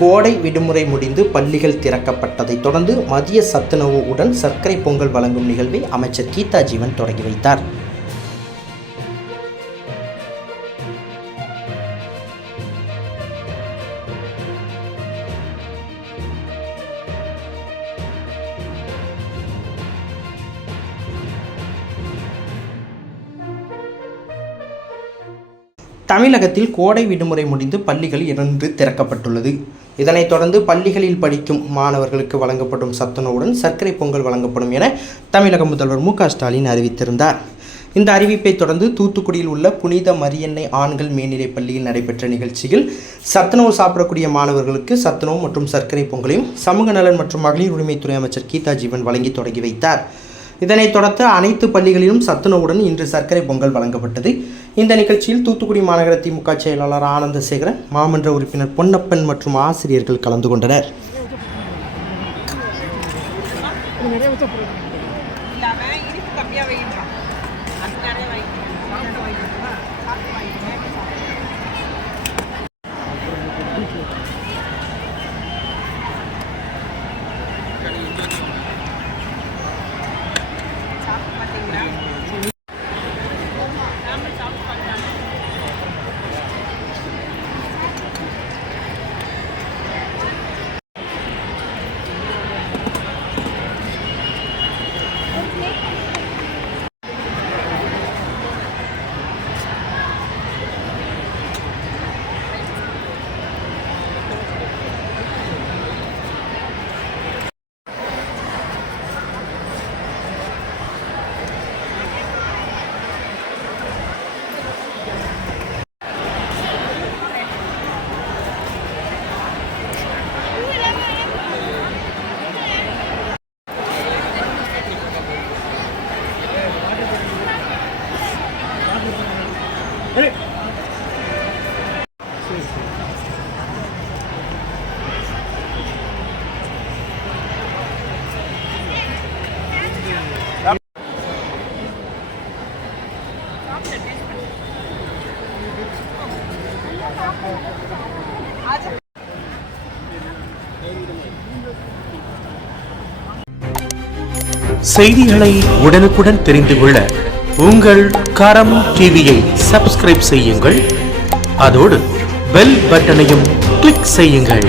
கோடை விடுமுறை முடிந்து பள்ளிகள் திறக்கப்பட்டதைத் தொடர்ந்து மதிய சத்துணவு உடன் சர்க்கரை பொங்கல் வழங்கும் நிகழ்வை அமைச்சர் கீதா ஜீவன் தொடங்கி வைத்தார். தமிழகத்தில் கோடை விடுமுறை முடிந்து பள்ளிகள் இன்று திறக்கப்பட்டுள்ளது. இதனைத் தொடர்ந்து பள்ளிகளில் படிக்கும் மாணவர்களுக்கு வழங்கப்படும் சத்துணவுடன் சர்க்கரை பொங்கல் வழங்கப்படும் என தமிழக முதல்வர் மு.க.ஸ்டாலின் அறிவித்திருந்தார். இந்த அறிவிப்பை தொடர்ந்து தூத்துக்குடியில் உள்ள புனித மரியன்னை ஆண்கள் மேல்நிலைப் பள்ளியில் நடைபெற்ற நிகழ்ச்சியில் சத்துணவு சாப்பிடக்கூடிய மாணவர்களுக்கு சத்துணவு மற்றும் சர்க்கரை பொங்கலையும் சமூக நலன் மற்றும் மகளிர் உரிமைத்துறை அமைச்சர் கீதா ஜீவன் வழங்கி தொடங்கி வைத்தார். இதனைத் தொடர்ந்து அனைத்து பள்ளிகளிலும் சத்துணவுடன் இன்று சர்க்கரை பொங்கல் வழங்கப்பட்டது. இந்த நிகழ்ச்சியில் தூத்துக்குடி மாநகர திமுக செயலாளர் ஆனந்தசேகரன், மாமன்ற உறுப்பினர் பொன்னப்பன் மற்றும் ஆசிரியர்கள் கலந்து கொண்டனர். செய்திகளை உடனுக்குடன் தெரிந்து கொள்ள உங்கள் கரம் டிவியை சப்ஸ்கிரைப் செய்யுங்கள். அதோடு பெல் பட்டனையும் கிளிக் செய்யுங்கள்.